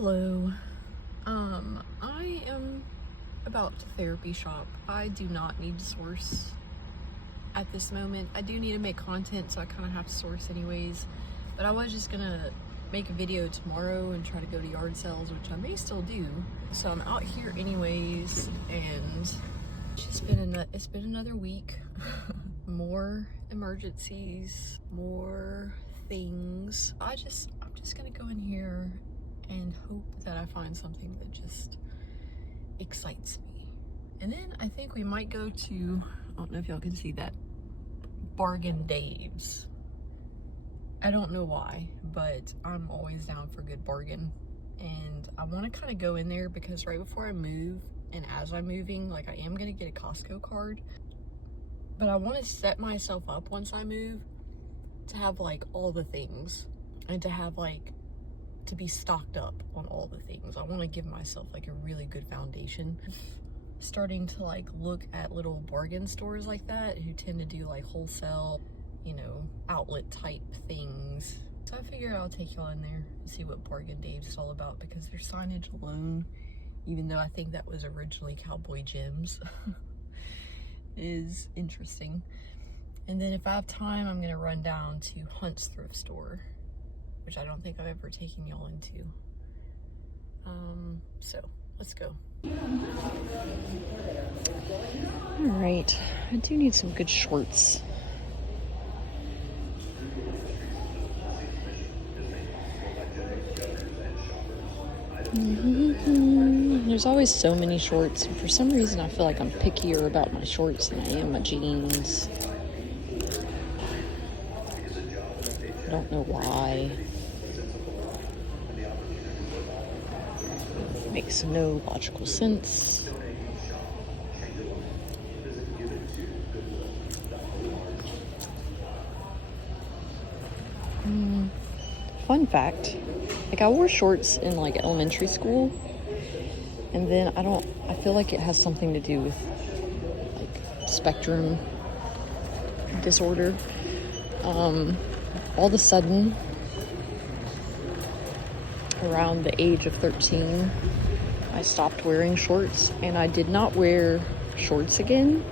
Hello. I am about to therapy shop. I do not need to source at this moment. I do need to make content, so I kind of have to source anyways. But I was just gonna make a video tomorrow and try to go to yard sales, which I may still do. So I'm out here anyways, and it's been another week. More emergencies, more things. I'm just gonna go in here and hope that I find something that just excites me. And then I think we might go to, I don't know if y'all can see that, Bargain Dave's. I don't know why, but I'm always down for a good bargain. And I want to kind of go in there because right before I move and as I'm moving, like I am going to get a Costco card. But I want to set myself up once I move to have like all the things and to have like to be stocked up on all the things. I want to give myself like a really good foundation. Starting to like look at little bargain stores like that who tend to do like wholesale, you know, outlet type things. So I figured I'll take y'all in there and see what Bargain Dave's is all about, because their signage alone, even though I think that was originally Cowboy Jim's, is interesting. And then if I have time, I'm gonna run down to Hunt's thrift store, which I don't think I've ever taken y'all into. So let's go. All right, I do need some good shorts. There's always so many shorts, and for some reason I feel like I'm pickier about my shorts than I am my jeans. I don't know why. Makes no logical sense. Fun fact, like I wore shorts in like elementary school, and then I feel like it has something to do with like spectrum disorder. All of a sudden, around the age of 13, I stopped wearing shorts, and I did not wear shorts again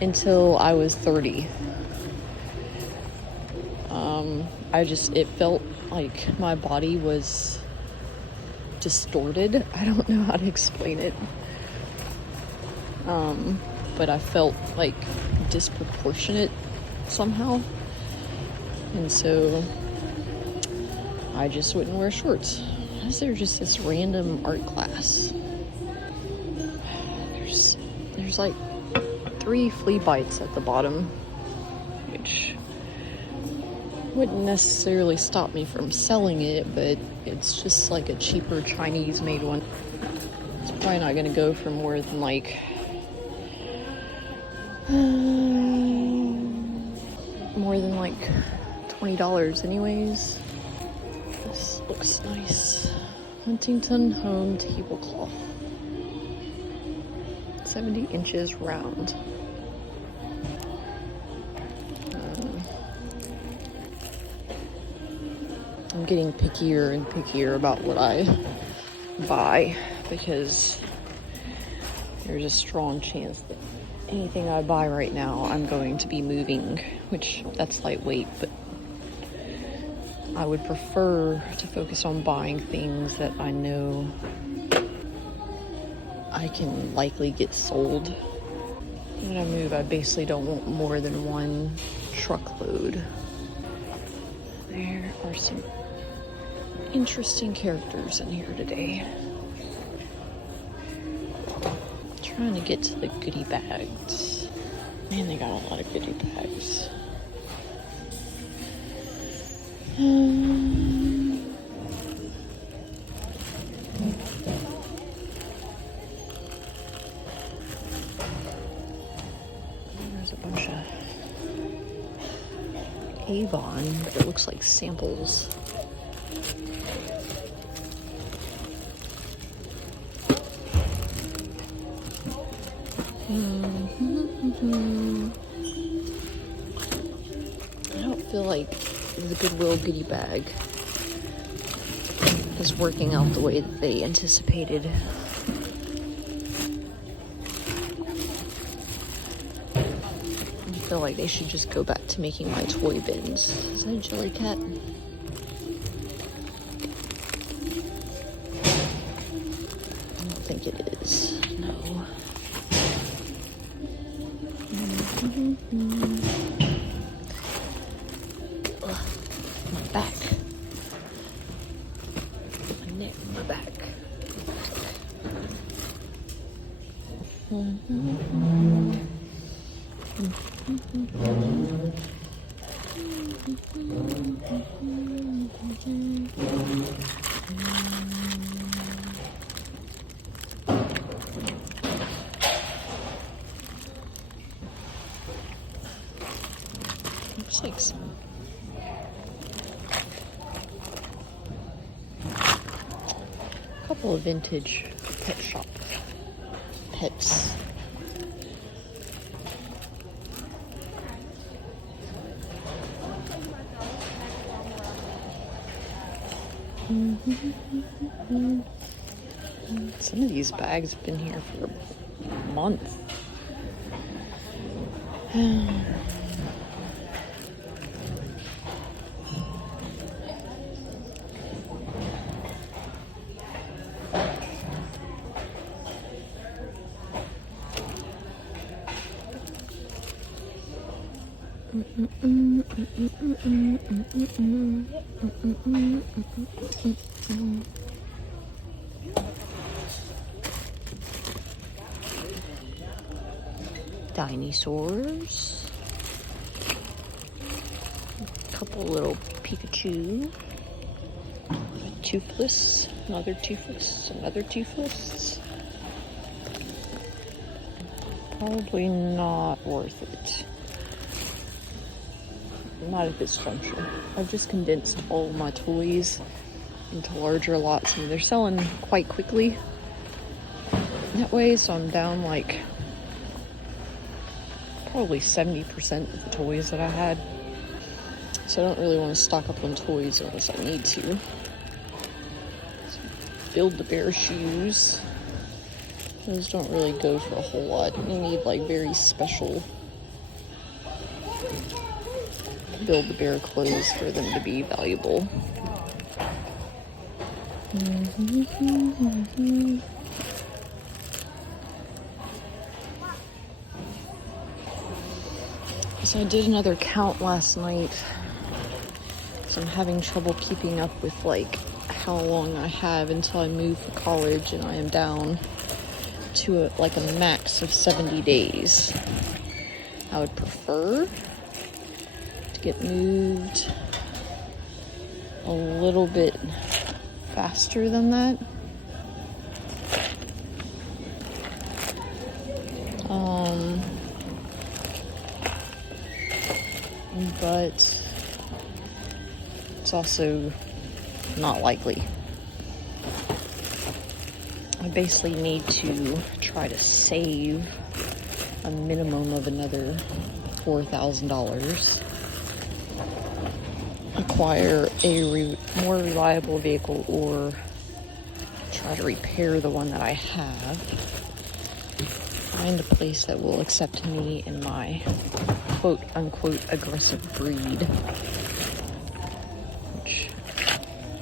until I was 30. It felt like my body was distorted. I don't know how to explain it. But I felt like disproportionate somehow. And so I just wouldn't wear shorts. Why is there just this random art class? There's like 3 flea bites at the bottom, which wouldn't necessarily stop me from selling it, but it's just like a cheaper Chinese made one. It's probably not gonna go for more than like $20 anyways. This looks nice. Huntington Home tablecloth. 70 inches round. I'm getting pickier and pickier about what I buy, because there's a strong chance that anything I buy right now I'm going to be moving, which that's lightweight, but I would prefer to focus on buying things that I know I can likely get sold. When I move, I basically don't want more than one truckload. There are some interesting characters in here today. Trying to get to the goodie bags. Man, they got a lot of goodie bags. There's a bunch of Avon, but it looks like samples. I don't feel like the Goodwill goodie bag is working out the way that they anticipated. I feel like they should just go back to making my toy bins. Is that a jelly cat? I don't think it is. No. Ugh, my back. My neck, my back. Looks like some couple of vintage pet shop pets. Some of these bags have been here for a month. Dinosaurs. A couple little Pikachu. Toothless. Another toothless. Another toothless. Probably not worth it. Not at this juncture. I've just condensed all my toys into larger lots, and they're selling quite quickly that way, so I'm down like probably 70% of the toys that I had. So I don't really want to stock up on toys unless I need to. So Build-A-Bear shoes. Those don't really go for a whole lot. You need like very special Build-A-Bear clothes for them to be valuable. So I did another count last night. So I'm having trouble keeping up with like how long I have until I move for college, and I am down to like a max of 70 days. I would prefer to get moved a little bit faster than that. But it's also not likely. I basically need to try to save a minimum of another $4,000, acquire a more reliable vehicle, or try to repair the one that I have, find a place that will accept me in my quote-unquote aggressive breed,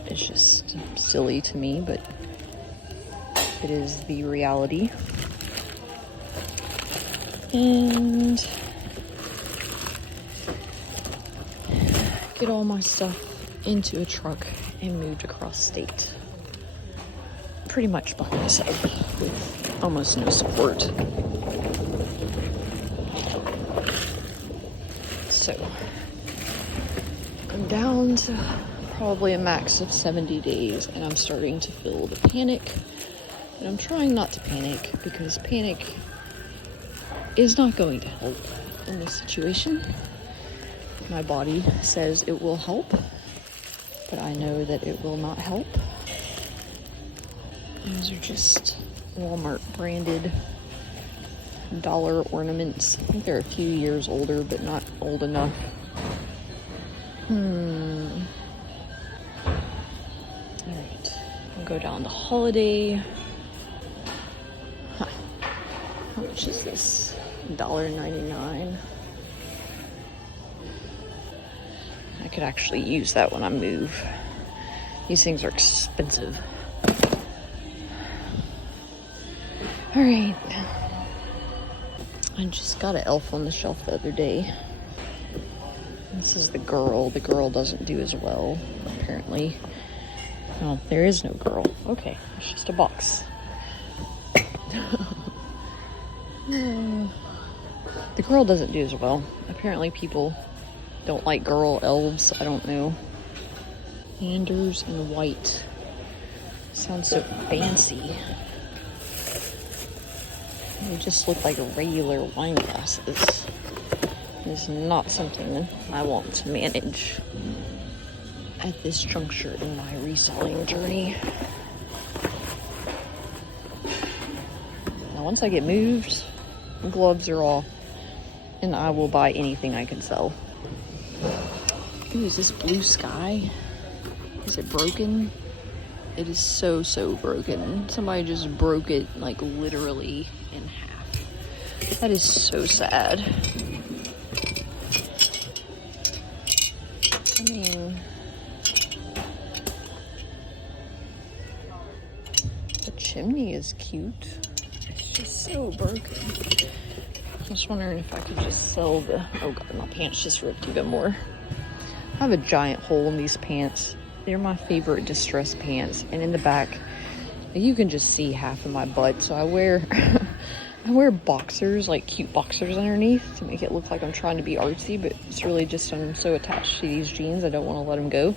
which is just silly to me, but it is the reality. And get all my stuff into a truck and moved across state, pretty much by myself with almost no support. So I'm down to probably a max of 70 days, and I'm starting to feel the panic. And I'm trying not to panic, because panic is not going to help in this situation. My body says it will help, but I know that it will not help. These are just Walmart branded dollar ornaments. I think they're a few years older, but not old enough. Alright. We'll go down to Holiday. Huh. How much is this? $1.99. I could actually use that when I move. These things are expensive. All right. I just got an Elf on the Shelf the other day. This is the girl. The girl doesn't do as well, apparently. Oh, there is no girl. Okay, it's just a box. The girl doesn't do as well. Apparently people don't like girl elves. I don't know. Anders and white. Sounds so fancy. They just look like regular wine glasses. It's not something I want to manage at this juncture in my reselling journey. Now, once I get moved, gloves are off, and I will buy anything I can sell. Ooh, is this blue sky? Is it broken? It is so broken. Somebody just broke it, like, literally in half. That is so sad. I mean, the chimney is cute. It's just so broken. I was wondering if I could just sell the... Oh god, my pants just ripped even more. I have a giant hole in these pants. They're my favorite distressed pants. And in the back, you can just see half of my butt. So I wear I wear boxers, like cute boxers underneath to make it look like I'm trying to be artsy, but it's really just I'm so attached to these jeans I don't want to let them go.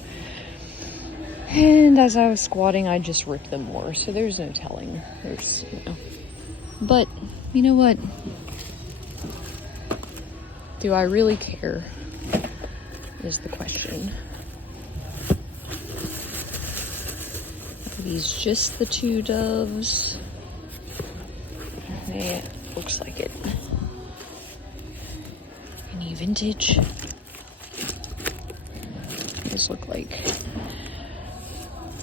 And as I was squatting, I just ripped them more. So there's no telling. There's, you know. But, you know what? Do I really care? Is the question. Are these just the two doves? Yeah, looks like it. Any vintage? These look like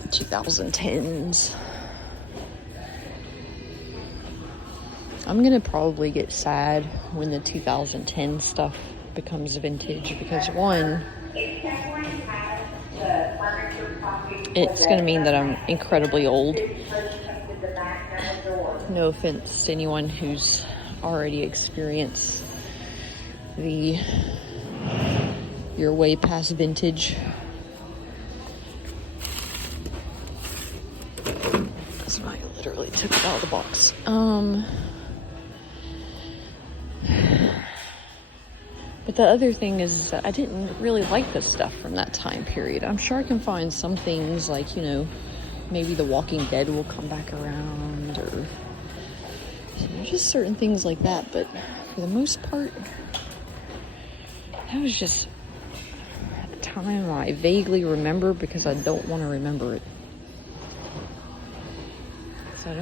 2010s. I'm gonna probably get sad when the 2010 stuff becomes vintage because one, it's gonna mean that I'm incredibly old. No offense to anyone who's already experienced the you're way past vintage. So I literally took it out of the box. But the other thing is that I didn't really like this stuff from that time period. I'm sure I can find some things like, you know, maybe The Walking Dead will come back around or just certain things like that. But for the most part, that was just a time I vaguely remember because I don't want to remember it. So I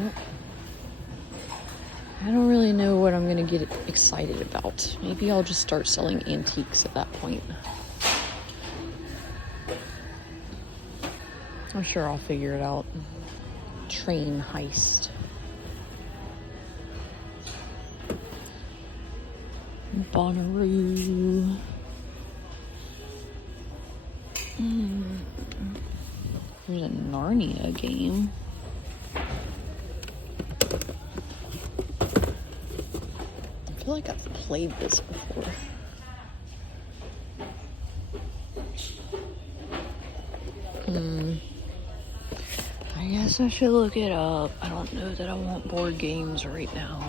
don't really know what I'm going to get excited about. Maybe I'll just start selling antiques at that point. I'm sure I'll figure it out. Train heist. Bonnaroo. There's a Narnia game. I feel like I've played this before. I guess I should look it up. I don't know that I want board games right now.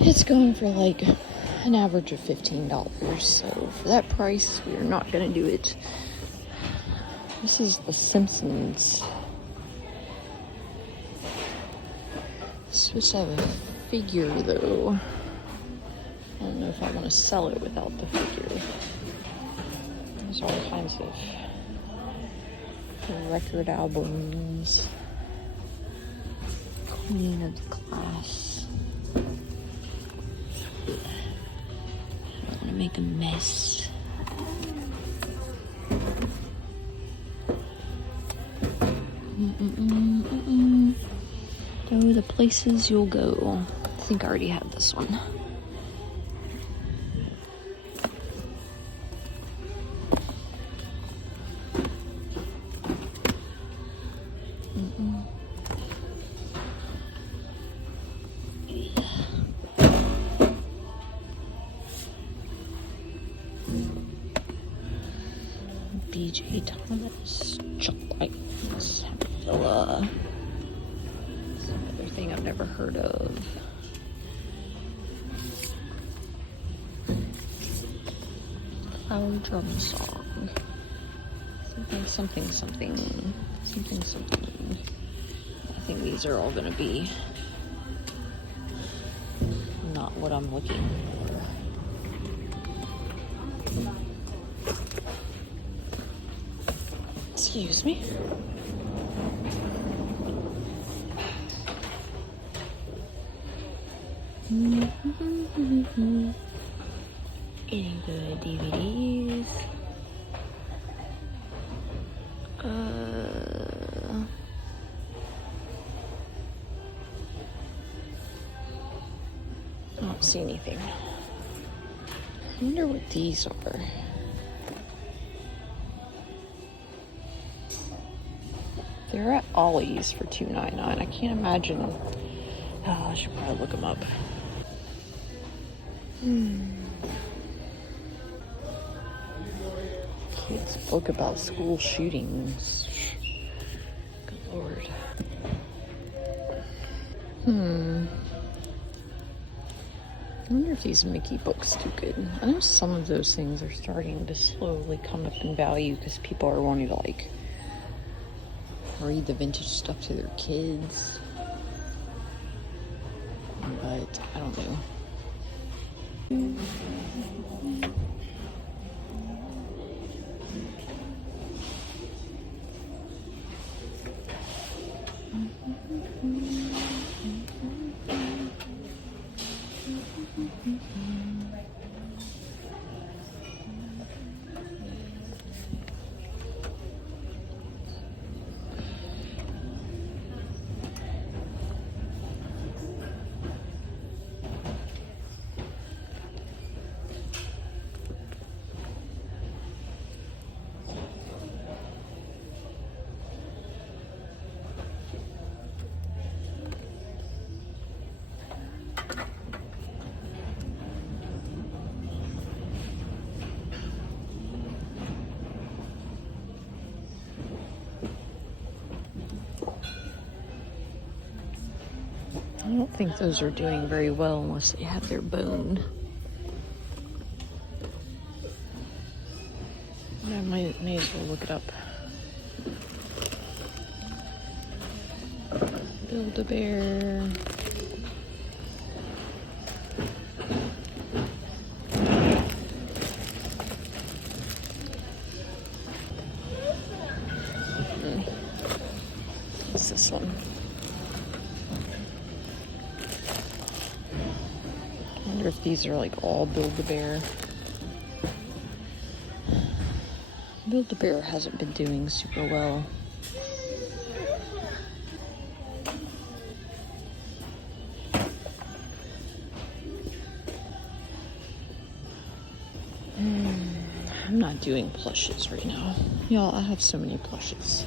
It's going for like an average of $15. So for that price, we are not going to do it. This is The Simpsons. It's supposed to have a figure though. I don't know if I want to sell it without the figure. There's all kinds of record albums. Queen of the Class. I don't want to make a mess. Oh, the places you'll go. I think I already had this one. BJ Thomas chocolate villa. Another thing I've never heard of. Flower drum song. Something. I think these are all gonna be not what I'm looking for. Excuse me. Any good DVDs? I don't see anything. I wonder what these are. They're at Ollie's for $2.99. I can't imagine. Oh, I should probably look them up. Kids' book about school shootings. Good Lord. I wonder if these Mickey books do good. I know some of those things are starting to slowly come up in value because people are wanting to like read the vintage stuff to their kids. But I don't know. I don't think those are doing very well unless they have their bone. I may as well look it up. Build-A-Bear. What's this one? I wonder if these are like all Build-A-Bear. Build-A-Bear hasn't been doing super well. I'm not doing plushes right now. Y'all, I have so many plushes.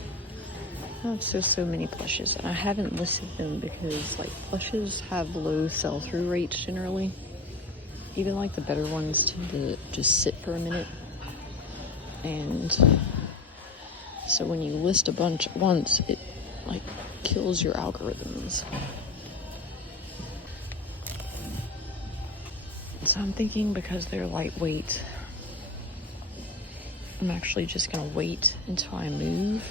I have so many plushes, and I haven't listed them because like plushes have low sell-through rates generally. Even like the better ones tend to just sit for a minute. And so when you list a bunch at once, it like kills your algorithms. So I'm thinking because they're lightweight, I'm actually just gonna wait until I move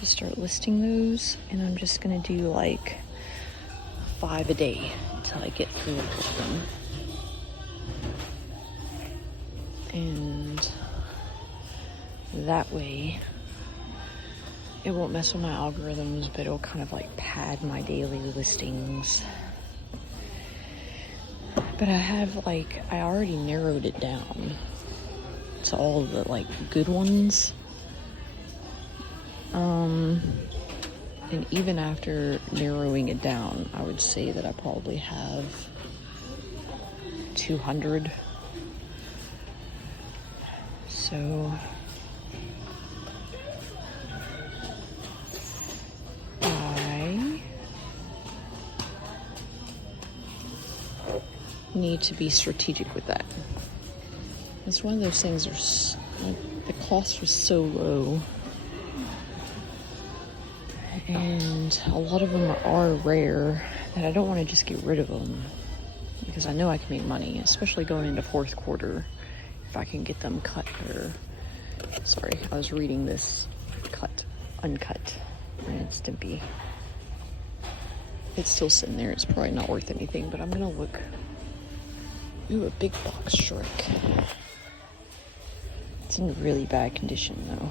to start listing those, and I'm just gonna do like 5 a day until I get through with them. And that way it won't mess with my algorithms, but it'll kind of like pad my daily listings. But I already narrowed it down to all the like good ones. And even after narrowing it down, I would say that I probably have 200. So I need to be strategic with that. It's one of those things where the cost was so low. And a lot of them are rare that I don't want to just get rid of them because I know I can make money, especially going into fourth quarter if I can get them cut or, sorry, I was reading this uncut, Ren and Stimpy. It's still sitting there. It's probably not worth anything, but I'm gonna look. Ooh, a big box Shrek. It's in really bad condition though.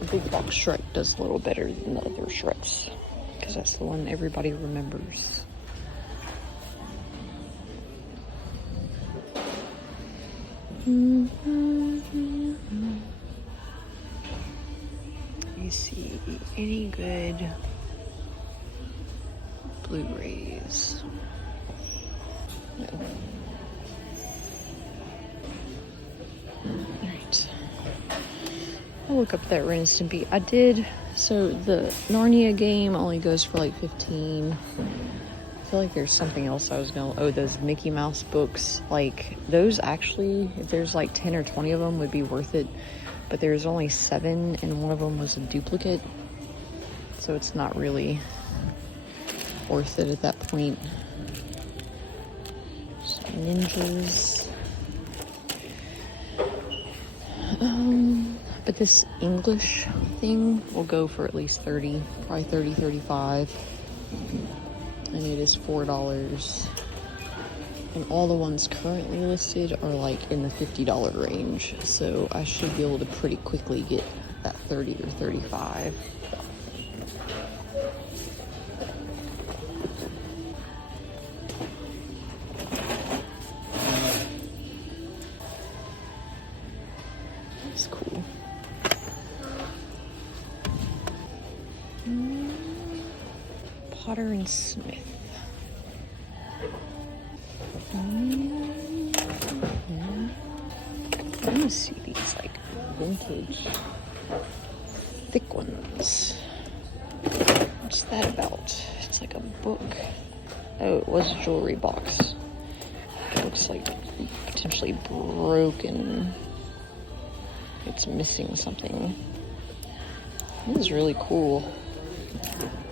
The big box Shrek does a little better than the other Shreks because that's the one everybody remembers. Let me see, any good Blu-rays? No. Alright. I'll look up that Ren and Stimpy. I did, so the Narnia game only goes for like 15. I feel like there's something else I was gonna, oh, those Mickey Mouse books, like those actually, if there's like 10 or 20 of them would be worth it, but there's only 7 and one of them was a duplicate, so it's not really worth it at that point. So, ninjas. But this English thing will go for at least 30, probably 30, 35. And it is $4. And all the ones currently listed are like in the $50 range. So I should be able to pretty quickly get that 30 or 35. That's cool. Potter and Smith. I want to see these like vintage thick ones. What's that about? It's like a book. Oh, it was a jewelry box. It looks like potentially broken. It's missing something. This is really cool.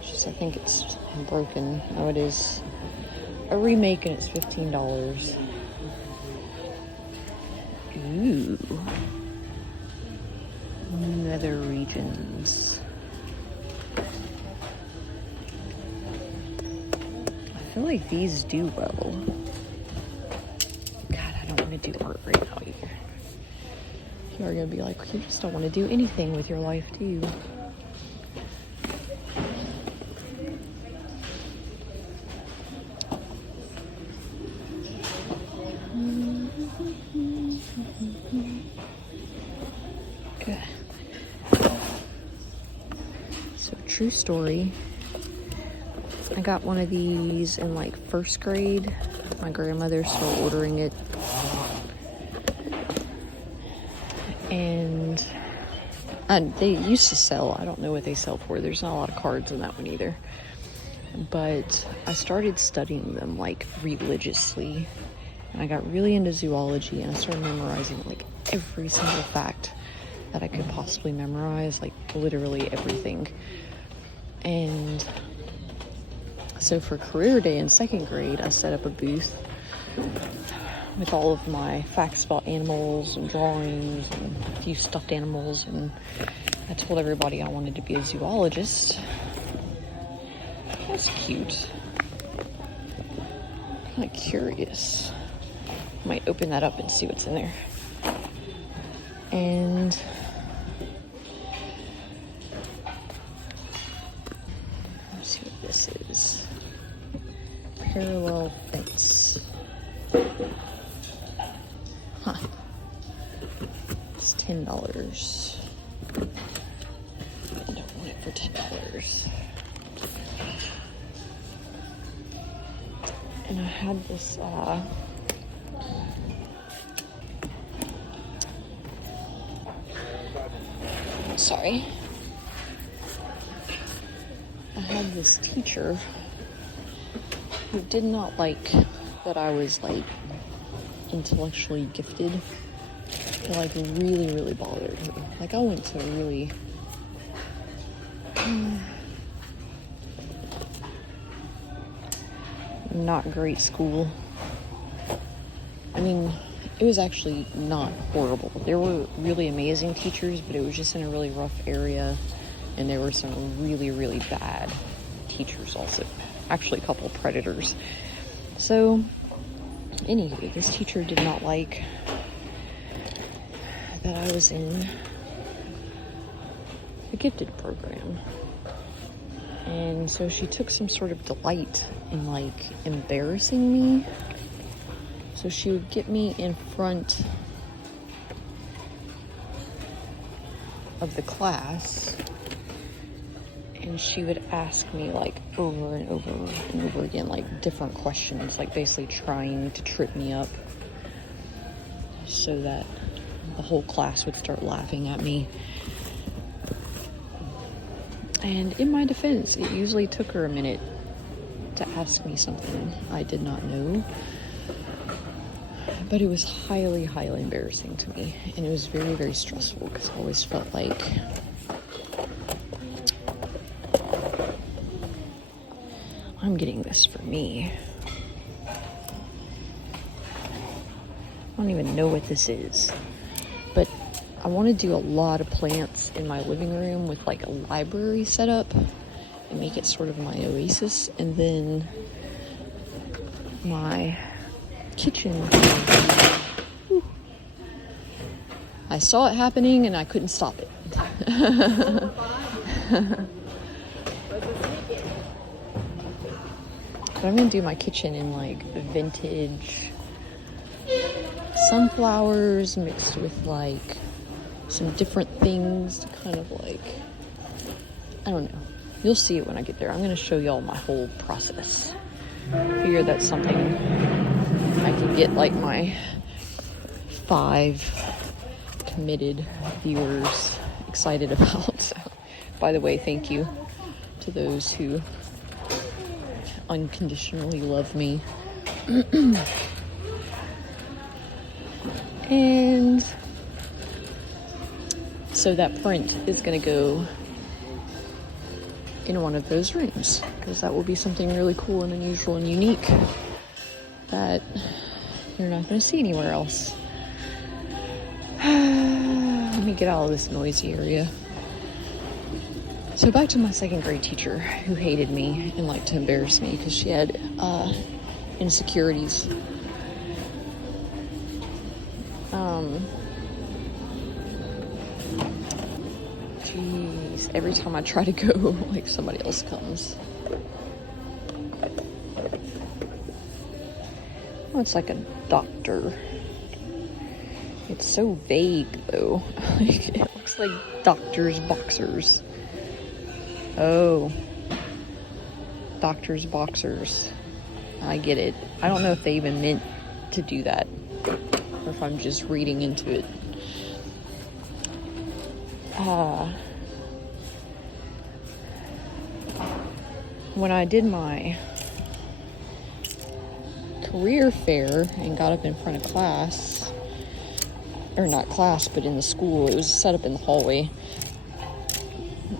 Just, I think it's broken. Oh, it is a remake and it's $15. Ooh. Nether Regions. I feel like these do well. God, I don't want to do art right now either. You are going to be like, you just don't want to do anything with your life, do you? Okay. So, true story. I got one of these in like first grade. My grandmother started ordering it. And they used to sell, I don't know what they sell for. There's not a lot of cards in that one either. But I started studying them like religiously. And I got really into zoology and I started memorizing like every single fact that I could possibly memorize, like literally everything. And so for career day in second grade, I set up a booth with all of my facts about animals and drawings and a few stuffed animals, and I told everybody I wanted to be a zoologist. That's cute. I'm like curious. I might open that up and see what's in there. And let's see what this is. Parallel fence. Huh. It's $10. I don't want it for $10. And I had this, sorry. I had this teacher who did not like that I was like intellectually gifted. It like really, really bothered her. Like I went to a really not great school. I mean, it was actually not horrible. There were really amazing teachers, but it was just in a really rough area, and there were some really, really bad teachers also. Actually, a couple predators. So, anyway, this teacher did not like that I was in the gifted program. And so she took some sort of delight in like embarrassing me. So she would get me in front of the class and she would ask me like over and over and over again, like different questions, like basically trying to trip me up so that the whole class would start laughing at me. And in my defense, it usually took her a minute to ask me something I did not know. But it was highly, highly embarrassing to me. And it was very, very stressful because I always felt like I'm getting this for me. I don't even know what this is. But I want to do a lot of plants in my living room with like a library setup and make it sort of my oasis. And then my kitchen. I saw it happening and I couldn't stop it. But I'm gonna do my kitchen in like vintage sunflowers mixed with like some different things to kind of like, I don't know. You'll see it when I get there. I'm going to show y'all my whole process. I figure that's something I can get like my 5 committed viewers excited about. So, by the way, thank you to those who unconditionally love me. And so that print is going to go in one of those rooms because that will be something really cool and unusual and unique that you're not going to see anywhere else. Let me get out of this noisy area. So back to my 2nd grade teacher who hated me and liked to embarrass me because she had insecurities. Jeez, every time I try to go, like somebody else comes. Oh, it's like a doctor. It's so vague though. Like, it looks like doctor's boxers. Oh. Doctor's boxers. I get it. I don't know if they even meant to do that or if I'm just reading into it. When I did my career fair and got up in front of class, or not class, but in the school, it was set up in the hallway.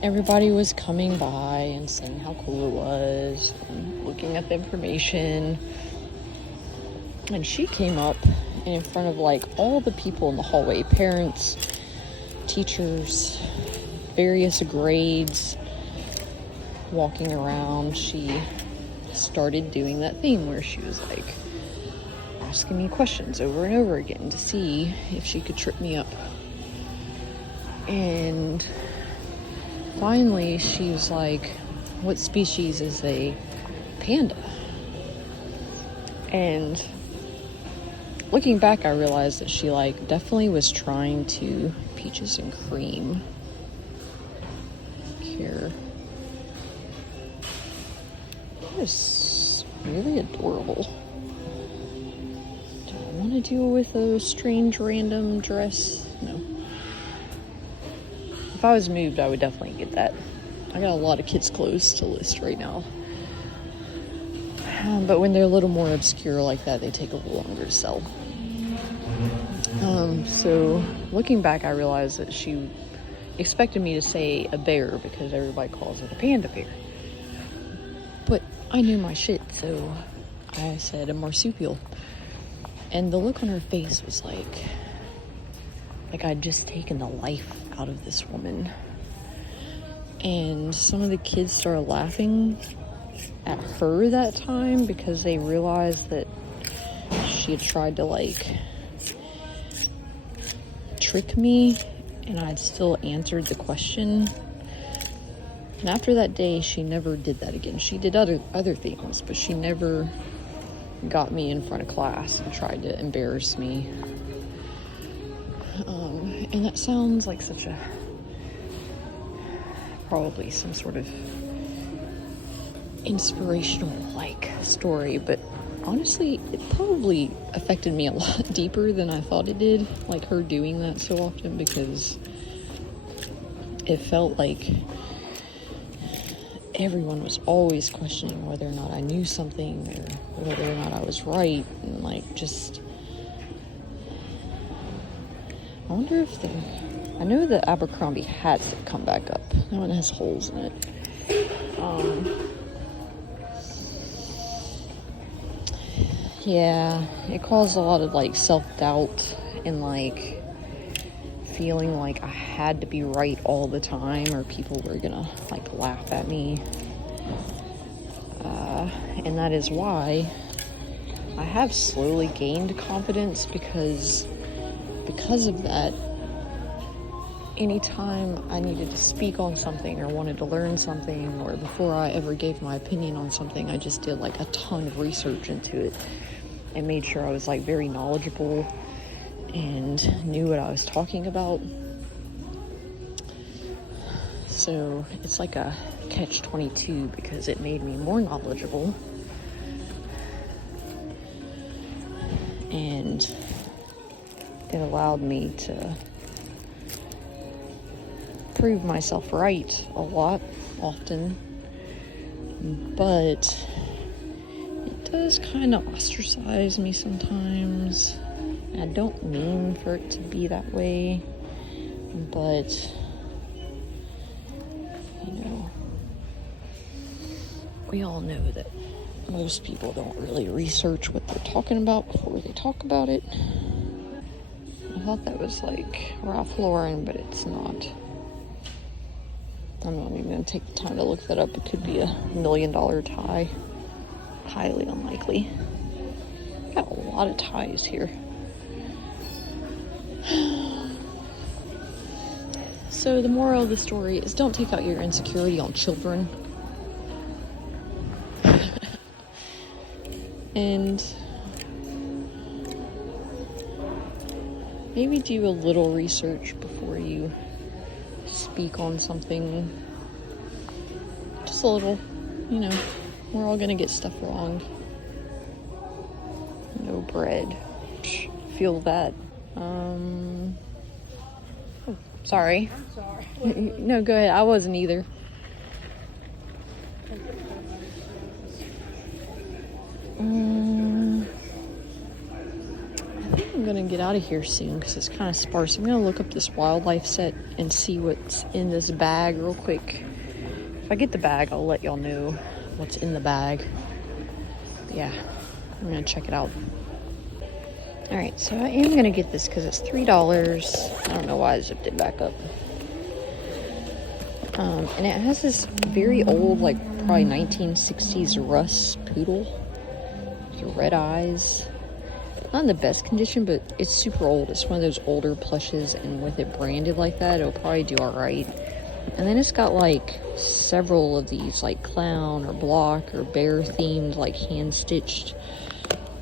Everybody was coming by and saying how cool it was, and looking at the information. And she came up and in front of like all the people in the hallway, parents, teachers, various grades, walking around, she started doing that thing where she was like asking me questions over and over again to see if she could trip me up. And finally she was like, what species is a panda? And looking back, I realized that she like definitely was trying to peaches and cream. here. It's really adorable. Do I want to deal with a strange random dress? No. If I was moved, I would definitely get that. I got a lot of kids' clothes to list right now. But when they're a little more obscure like that, they take a little longer to sell. So looking back, I realized that she expected me to say a bear because everybody calls it a panda bear. But I knew my shit, so I said a marsupial. And the look on her face was like I'd just taken the life out of this woman. And some of the kids started laughing at her that time because they realized that she had tried to like trick me, and I'd still answered the question. And after that day, she never did that again. She did other things, but she never got me in front of class and tried to embarrass me. And that sounds like such a probably some sort of inspirational like story, but honestly, it probably affected me a lot deeper than I thought it did, like her doing that so often, because it felt like everyone was always questioning whether or not I knew something or whether or not I was right, and like just I wonder if I know the Abercrombie hats that come back up. That one has holes in it. Yeah, it caused a lot of like self-doubt and like feeling like I had to be right all the time or people were gonna like laugh at me. And that is why I have slowly gained confidence because of that. Anytime I needed to speak on something or wanted to learn something, or before I ever gave my opinion on something, I just did like a ton of research into it and made sure I was like very knowledgeable and knew what I was talking about. So it's like a catch-22 because it made me more knowledgeable and it allowed me to prove myself right a lot, often, but it does kind of ostracize me sometimes. I don't mean for it to be that way, but you know, we all know that most people don't really research what they're talking about before they talk about it. I thought that was like Ralph Lauren, but it's not. I'm not even going to take the time to look that up. It could be $1 million tie. Highly unlikely. Got a lot of ties here. So the moral of the story is don't take out your insecurity on children. And maybe do a little research before you speak on something. Just a little, you know, we're all gonna get stuff wrong. No bread. Feel that. Oh, sorry. I'm sorry. No, go ahead. I wasn't either. I think I'm gonna get out of here soon because it's kind of sparse. I'm gonna look up this wildlife set and see what's in this bag real quick. If I get the bag, I'll let y'all know what's in the bag. But yeah, I'm gonna check it out. Alright, so I am gonna get this because it's $3. I don't know why I zipped it back up. And it has this very old, like probably 1960s Russ poodle with red eyes. Not in the best condition, but it's super old. It's one of those older plushes, and with it branded like that, it'll probably do alright. And then it's got like several of these like clown or block or bear themed like hand stitched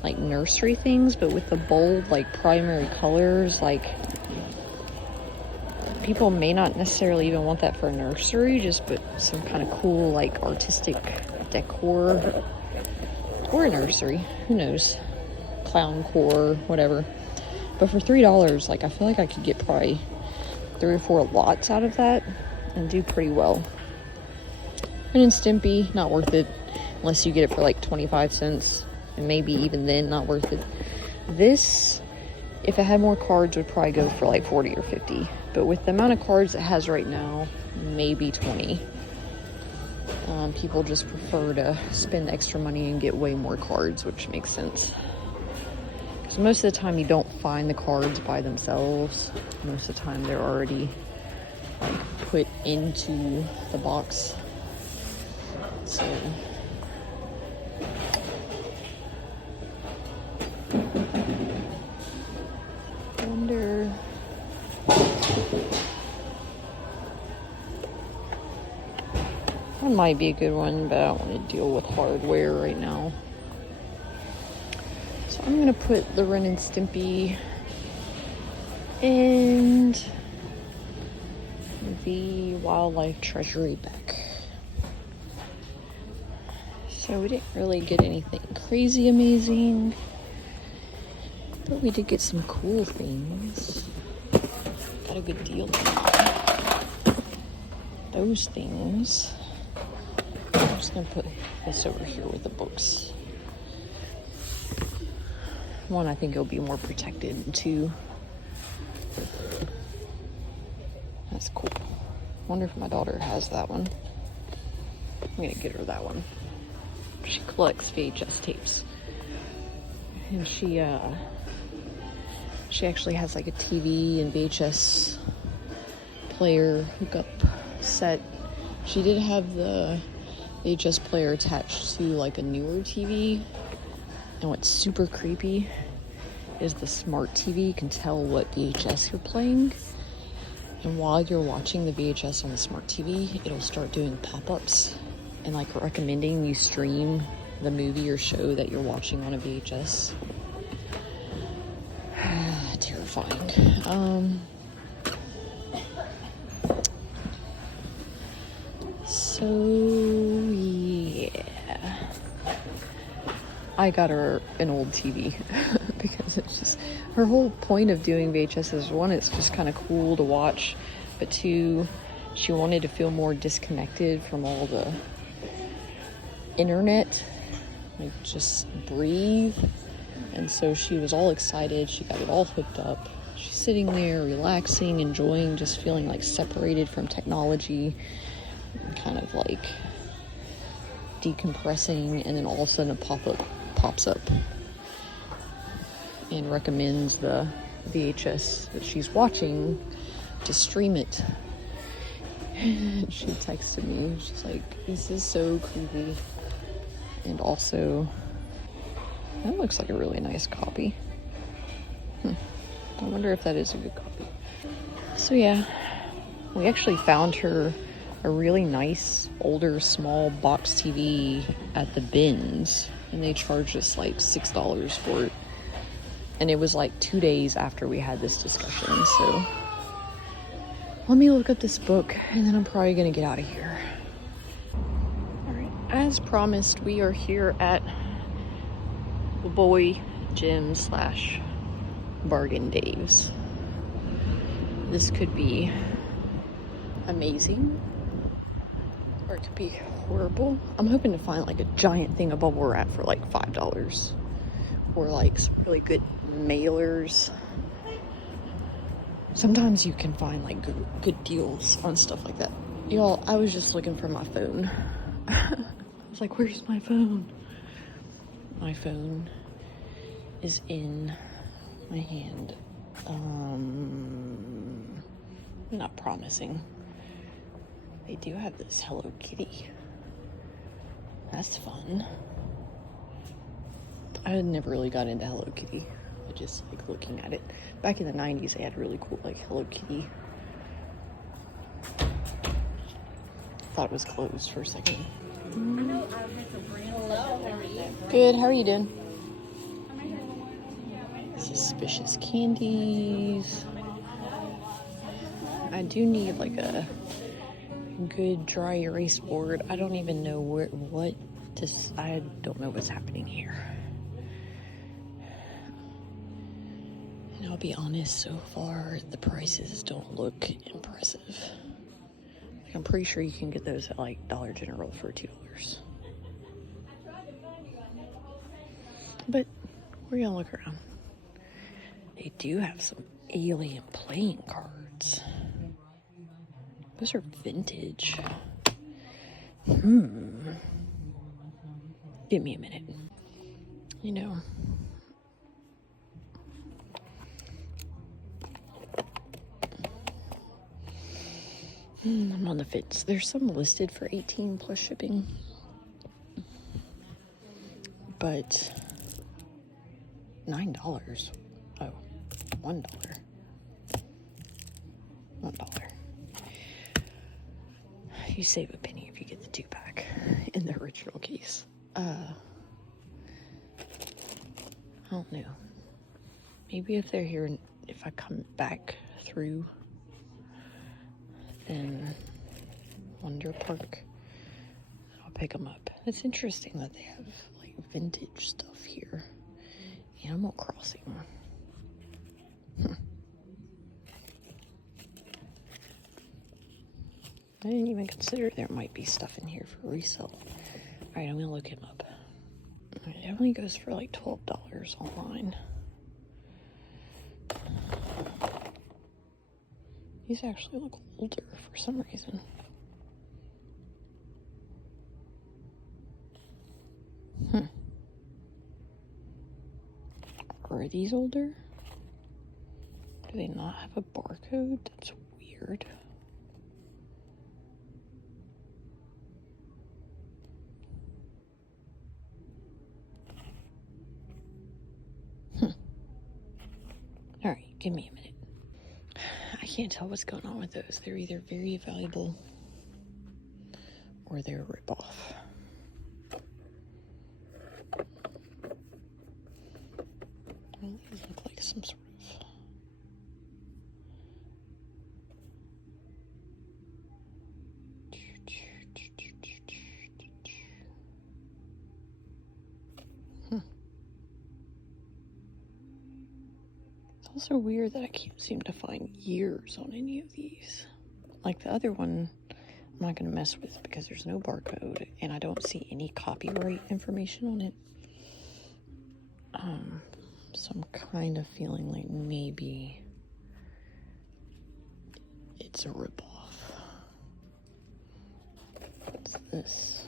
like nursery things, but with the bold like primary colors. Like people may not necessarily even want that for a nursery, just put some kind of cool, like, artistic decor. Or a nursery, who knows? Clown core, whatever. But for $3, like, I feel like I could get probably 3 or 4 lots out of that and do pretty well. Ren and Stimpy, not worth it unless you get it for like 25 cents, and maybe even then not worth it. This, if it had more cards, would probably go for like 40 or 50, but with the amount of cards it has right now, maybe 20. People just prefer to spend extra money and get way more cards, which makes sense. Because most of the time you don't find the cards by themselves. Most of the time they're already like put into the box. So wonder. That might be a good one, but I don't want to deal with hardware right now. So I'm gonna put the Ren and Stimpy and the Wildlife Treasury back. So we didn't really get anything crazy amazing, but we did get some cool things. Got a good deal on those things. I'm just gonna put this over here with the books. One, I think it'll be more protected, and two, that's cool. Wonder if my daughter has that one. I'm gonna get her that one. She collects VHS tapes, and she actually has like a TV and VHS player hookup set. She did have the VHS player attached to like a newer TV, and what's super creepy is the smart TV can tell what VHS you're playing, and while you're watching the VHS on the smart TV, it'll start doing pop-ups and like recommending you stream the movie or show that you're watching on a VHS. Terrifying. So yeah, I got her an old TV because it's just, her whole point of doing VHS is, one, it's just kind of cool to watch, but two, she wanted to feel more disconnected from all the internet, like just breathe. And so she was all excited. She got it all hooked up. She's sitting there relaxing, enjoying, just feeling like separated from technology, kind of like decompressing. And then all of a sudden a pop-up pops up and recommends the VHS that she's watching to stream it. She texted me. She's like, "This is so creepy." And also, that looks like a really nice copy. I wonder if that is a good copy. So yeah, we actually found her a really nice, older, small box TV at the bins, and they charged us like $6 for it. And it was like 2 days after we had this discussion, so let me look up this book, and then I'm probably gonna get out of here. Alright, as promised, we are here at the Boy Gym / Bargain Dave's. This could be amazing, or it could be horrible. I'm hoping to find like a giant thing of bubble wrap for like $5, or like some really good mailers. Sometimes you can find like good deals on stuff like that. Y'all, I was just looking for my phone. I was like, where's my phone? My phone is in my hand. Not promising. They do have this Hello Kitty. That's fun. I had never really got into Hello Kitty. I just like looking at it. Back in the 90s, they had really cool like Hello Kitty. Thought it was closed for a second. Good, how are you doing? Suspicious candies. I do need like a good dry erase board. I don't even know I don't know what's happening here. And I'll be honest, so far the prices don't look impressive. Like, I'm pretty sure you can get those at like Dollar General for $2. But we're gonna look around. They do have some alien playing cards. Those are vintage. Give me a minute. You know, I'm on the fence. There's some listed for $18 plus shipping, but $9. Oh, $1. $1. You save a penny if you get the 2-pack in the original case. I don't know. Maybe if they're here, if I come back through, then Wonder Park, I'll pick them up. It's interesting that they have like vintage stuff here. Animal Crossing. I didn't even consider there might be stuff in here for resale. Alright, I'm gonna look him up. It only goes for like $12 online. These actually look older for some reason. Are these older? Do they not have a barcode? That's weird. Alright, give me a minute. I can't tell what's going on with those. They're either very valuable or they're a ripoff. Well, these look like some sort of... It's also weird that I can't seem to find years on any of these. Like the other one, I'm not going to mess with because there's no barcode and I don't see any copyright information on it. So I'm kind of feeling like maybe it's a ripoff. What's this?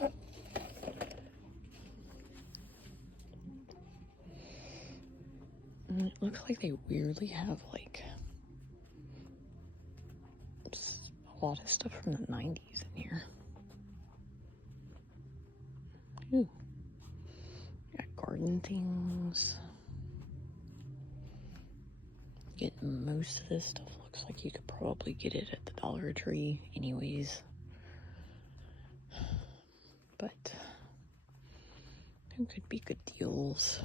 And it looks like they weirdly have like a lot of stuff from the 90s in here. Ooh. Got garden things. Most of this stuff looks like you could probably get it at the Dollar Tree anyways. But there could be good deals.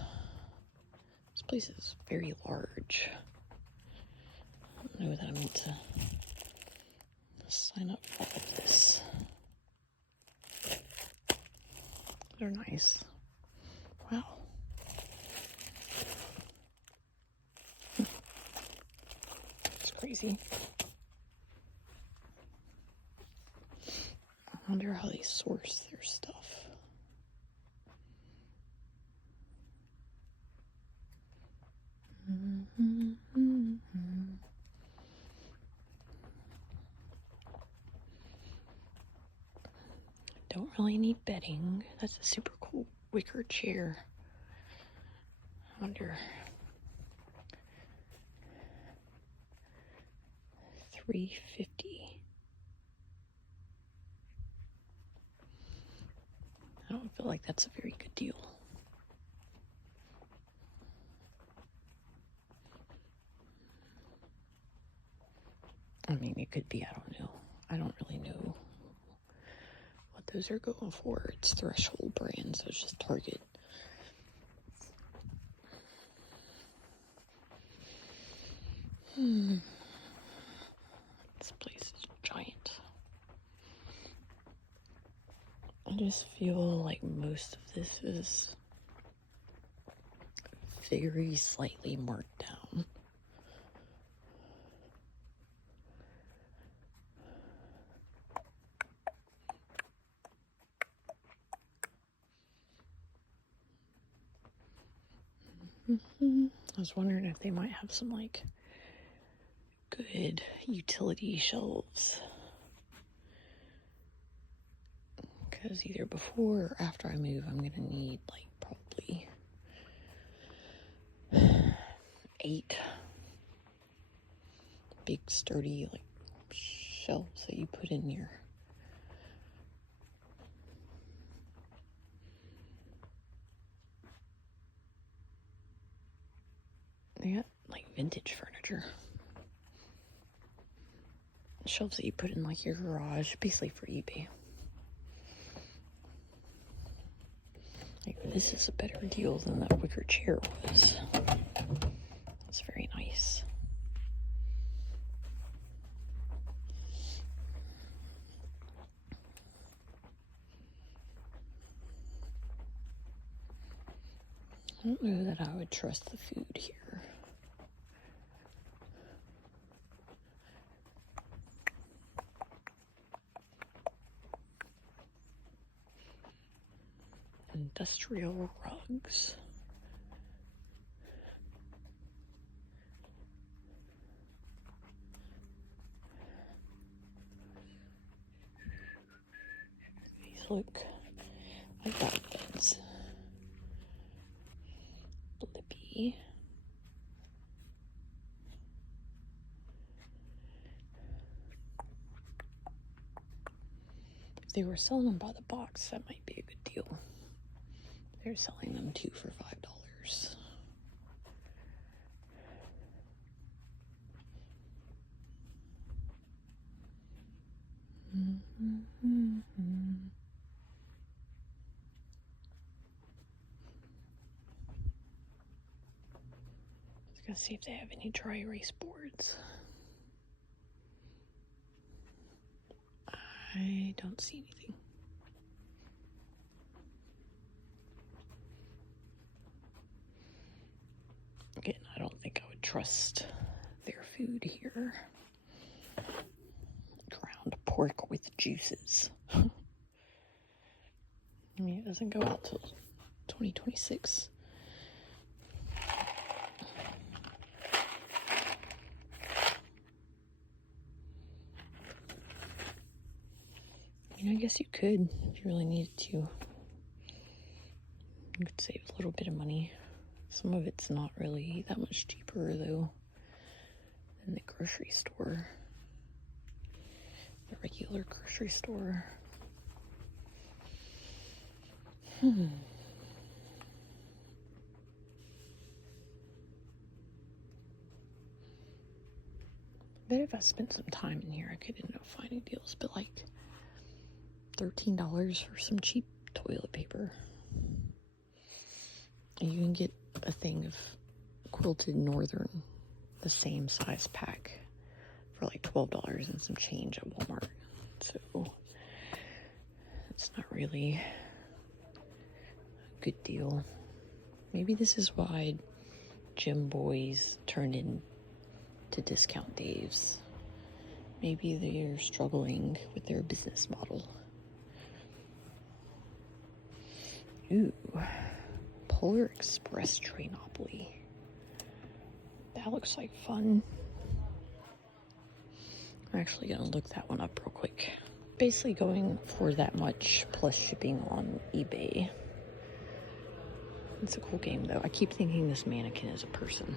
This place is very large. I don't know that I'm meant to sign up for all of this. They're nice. Wow. It's crazy. I wonder how they source their stuff. Don't really need bedding. That's a super cool wicker chair. I wonder. $3.50. I don't feel like that's a very good deal. I mean, it could be, I don't know. I don't really know what those are going for. It's Threshold brand, so it's just Target. This place just feel like most of this is very slightly marked down. I was wondering if they might have some like good utility shelves, because either before or after I move I'm gonna need like probably 8 big sturdy like shelves that you put in here. They got like vintage furniture. Shelves that you put in like your garage, basically for eBay. Like this is a better deal than that wicker chair was. That's very nice. I don't know that I would trust the food here. Industrial rugs. These look like dog beds. Blippy. If they were selling them by the box, that might be a good deal. They're selling them 2 for $5. Let's go see if they have any dry erase boards. I don't see anything. Again, I don't think I would trust their food here. Ground pork with juices. I mean, it doesn't go out till 2026. I mean, I guess you could if you really needed to. You could save a little bit of money. Some of it's not really that much cheaper, though, than the grocery store. The regular grocery store. Bet if I spent some time in here, I could end up finding deals, but like $13 for some cheap toilet paper. And you can get a thing of quilted northern, the same size pack, for like $12 and some change at Walmart. So it's not really a good deal. Maybe this is why Gym Boys turned into Discount Daves. Maybe they're struggling with their business model. Ooh, Polar Express Trainopoly. That looks like fun. I'm actually gonna look that one up real quick. Basically going for that much plus shipping on eBay. It's a cool game though. I keep thinking this mannequin is a person.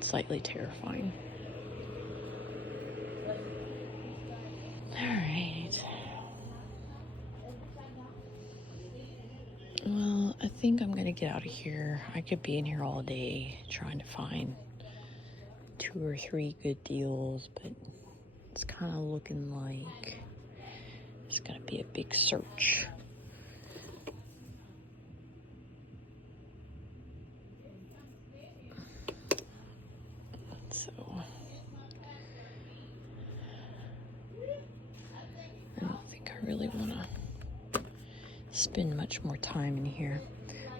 Slightly terrifying. Alright. Well, I think I'm gonna get out of here. I could be in here all day trying to find 2 or 3 good deals, but it's kind of looking like it's gonna be a big search. So spend much more time in here.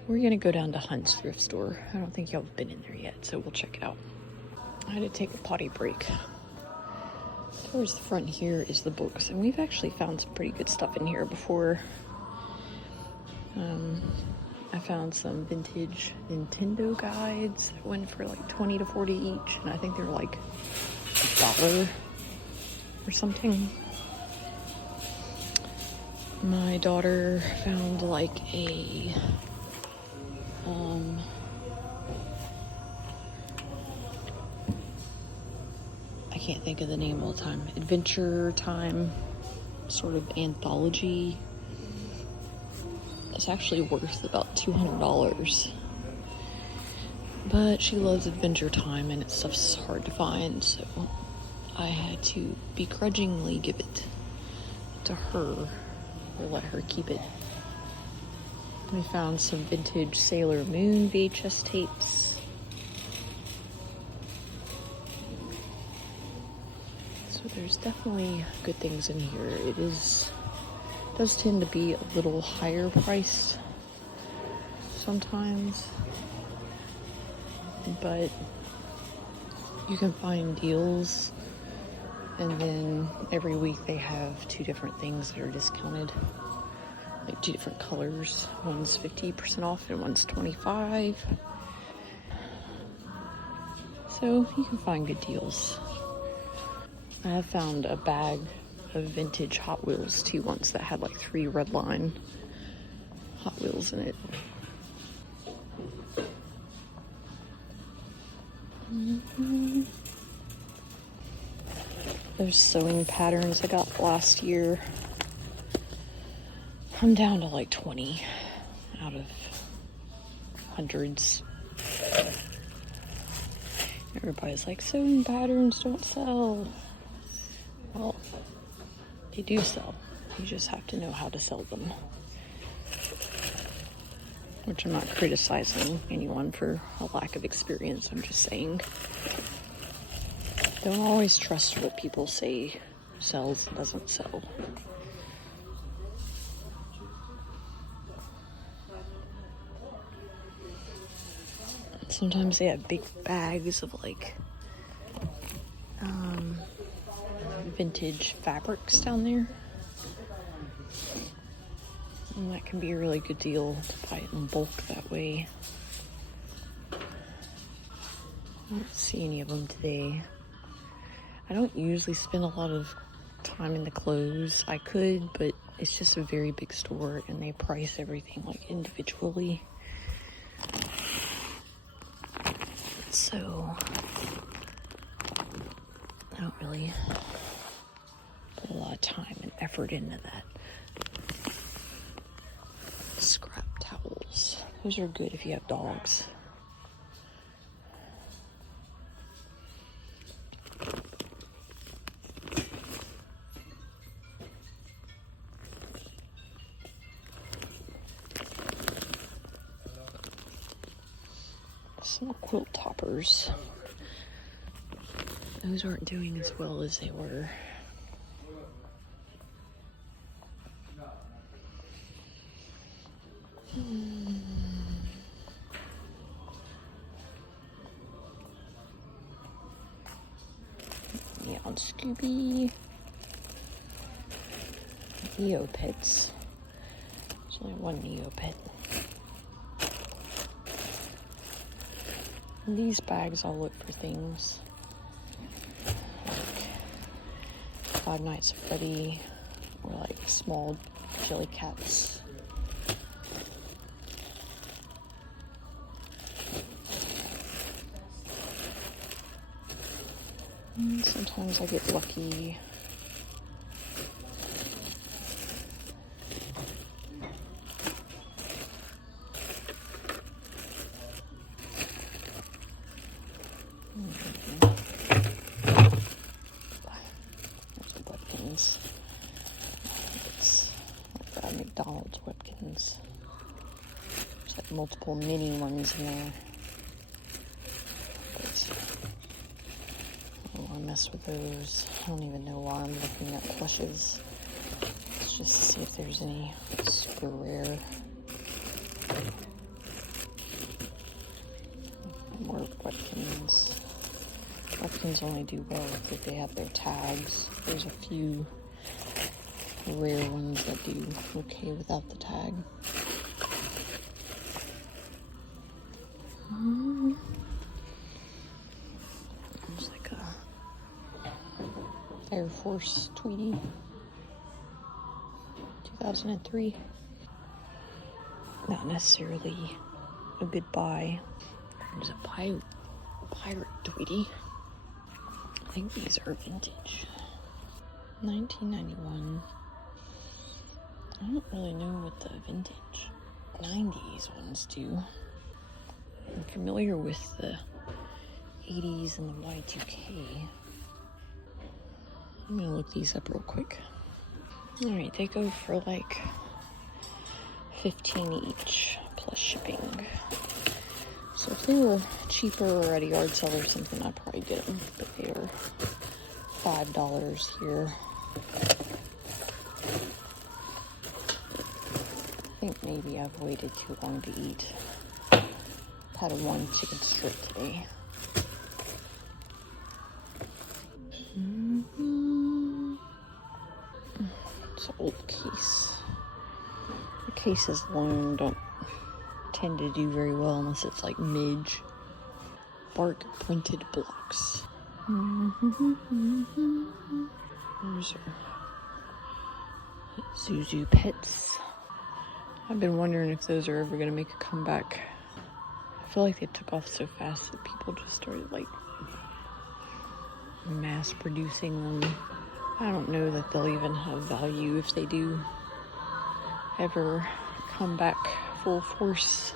We're gonna go down to Hunt's thrift store. I don't think y'all have been in there yet, so we'll check it out. I had to take a potty break. Towards the front here is the books, and we've actually found some pretty good stuff in here before. I found some vintage Nintendo guides that went for like 20 to 40 each, and I think they're like $1 or something. My daughter found like a I can't think of the name all the time. Adventure Time sort of anthology. It's actually worth about $200. But she loves Adventure Time and its stuff's hard to find, so I had to begrudgingly give it to her or let her keep it. We found some vintage Sailor Moon VHS tapes. So there's definitely good things in here. It does tend to be a little higher priced sometimes, but you can find deals, and then every week they have 2 different things that are discounted, like 2 different colors. One's 50% off and one's 25%. So you can find good deals. I have found a bag of vintage Hot Wheels too once that had like 3 Redline Hot Wheels in it. Those sewing patterns I got last year, I'm down to like 20 out of hundreds. Everybody's like, sewing patterns don't sell. Well, they do sell. You just have to know how to sell them. Which I'm not criticizing anyone for a lack of experience. I'm just saying, don't always trust what people say sells and doesn't sell. Sometimes they have big bags of like vintage fabrics down there. And that can be a really good deal to buy it in bulk that way. I don't see any of them today. I don't usually spend a lot of time in the clothes. I could, but it's just a very big store and they price everything like individually. So I don't really put a lot of time and effort into that. Scrap towels. Those are good if you have dogs. Some quilt toppers. Those aren't doing as well as they were. Neon Scooby. Neopets. There's only one Neopet. In these bags, I'll look for things like Five Nights at Freddy or like small jelly cats. And sometimes I get lucky. It's like McDonald's Webkins. There's like multiple mini ones in there. But I don't want to mess with those. I don't even know why I'm looking at plushes. It's Let's just see if there's any super rare. More Webkins. Webkins only do well if they have their tags. There's a few rare ones that do okay without the tag. There's like a Air Force Tweety, 2003. Not necessarily a good buy. There's a pirate Tweety. I think these are vintage. 1991. I don't really know what the vintage 90s ones do. I'm familiar with the 80s and the Y2K. I'm gonna look these up real quick. Alright, they go for like $15 each plus shipping. So if they were cheaper or at a yard sale or something, I'd probably get them. But they are $5 here. I think maybe I've waited too long to eat. Had a 1 chicken strip today. It's an old case. The cases alone don't tend to do very well unless it's like midge. Bark printed blocks. Those are Zuzu pets. I've been wondering if those are ever going to make a comeback. I feel like they took off so fast that people just started like mass producing them. I don't know that they'll even have value if they do ever come back full force.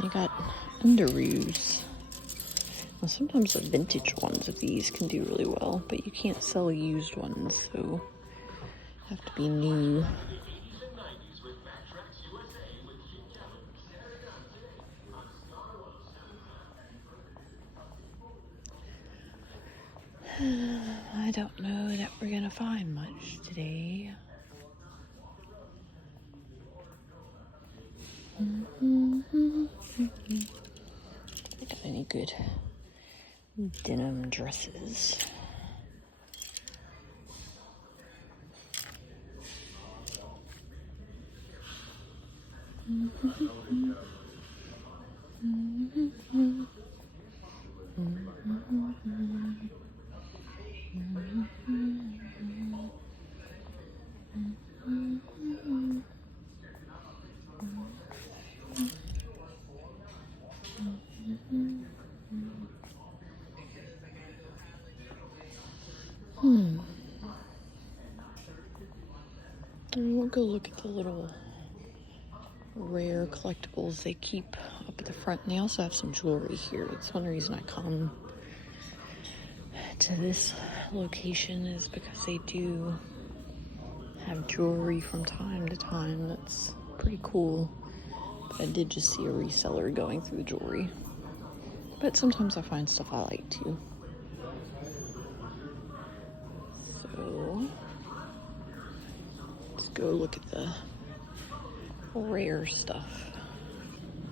They got underoos. Well, sometimes the vintage ones of these can do really well, but you can't sell used ones, so have to be new. I don't know that we're gonna find much today. I got any good denim dresses? We'll go look at the little rare collectibles they keep up at the front. And they also have some jewelry here. That's one reason I come to this location, is because they do have jewelry from time to time that's pretty cool. But I did just see a reseller going through the jewelry. But sometimes I find stuff I like too. So let's go look at the rare stuff,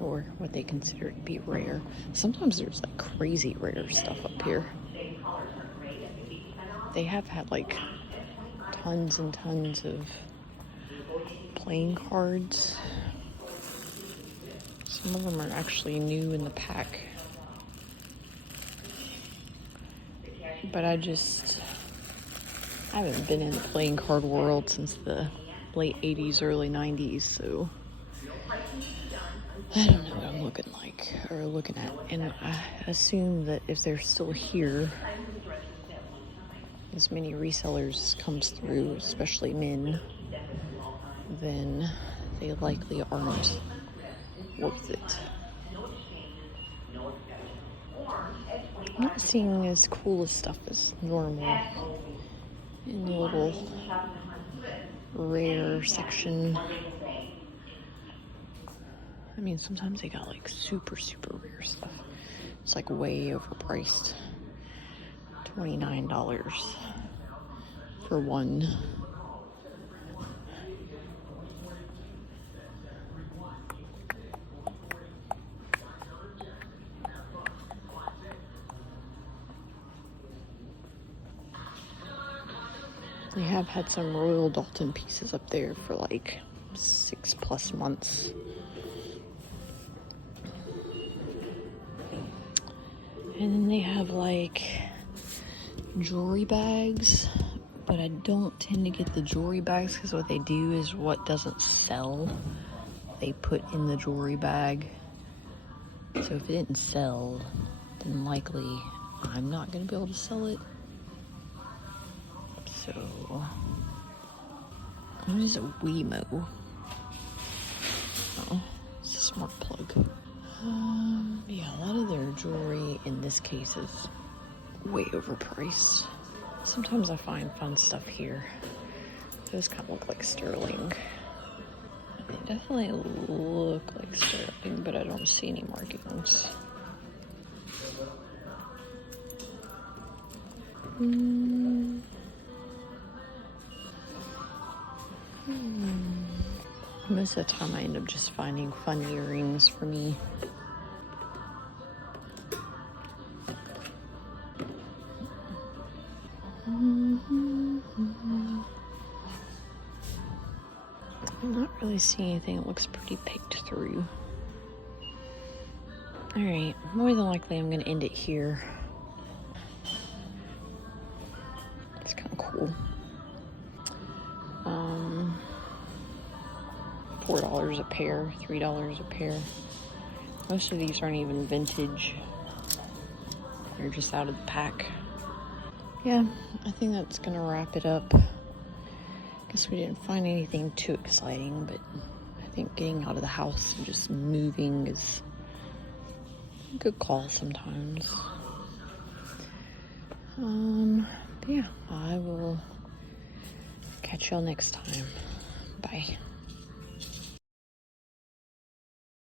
or what they consider to be rare. Sometimes there's like crazy rare stuff up here. They have had like tons and tons of playing cards. Some of them are actually new in the pack. But I haven't been in the playing card world since the late 80s, early 90s, so I don't know what I'm looking at. And I assume that if they're still here, as many resellers comes through, especially men, then they likely aren't worth it. I'm not seeing as cool as stuff as normal in the little rare section. I mean, sometimes they got like super, super rare stuff. It's like way overpriced. $29 for one They have had some Royal Dalton pieces up there for like 6+ months. And then they have like jewelry bags, but I don't tend to get the jewelry bags because what they do is what doesn't sell, they put in the jewelry bag. So if it didn't sell, then likely I'm not going to be able to sell it. So, what is a Wemo? Oh, it's a smart plug. Yeah, a lot of their jewelry in this case is way overpriced. Sometimes I find fun stuff here. Those kind of look like sterling. They definitely look like sterling, but I don't see any markings. Most of the time I end up just finding fun earrings for me. I'm not really seeing anything that looks pretty picked through. Alright, more than likely I'm going to end it here. It's kind of cool. $4 a pair, $3 a pair. Most of these aren't even vintage. They're just out of the pack. Yeah, I think that's gonna wrap it up. Guess we didn't find anything too exciting, but I think getting out of the house and just moving is a good call sometimes. But yeah, I will catch y'all next time. Bye.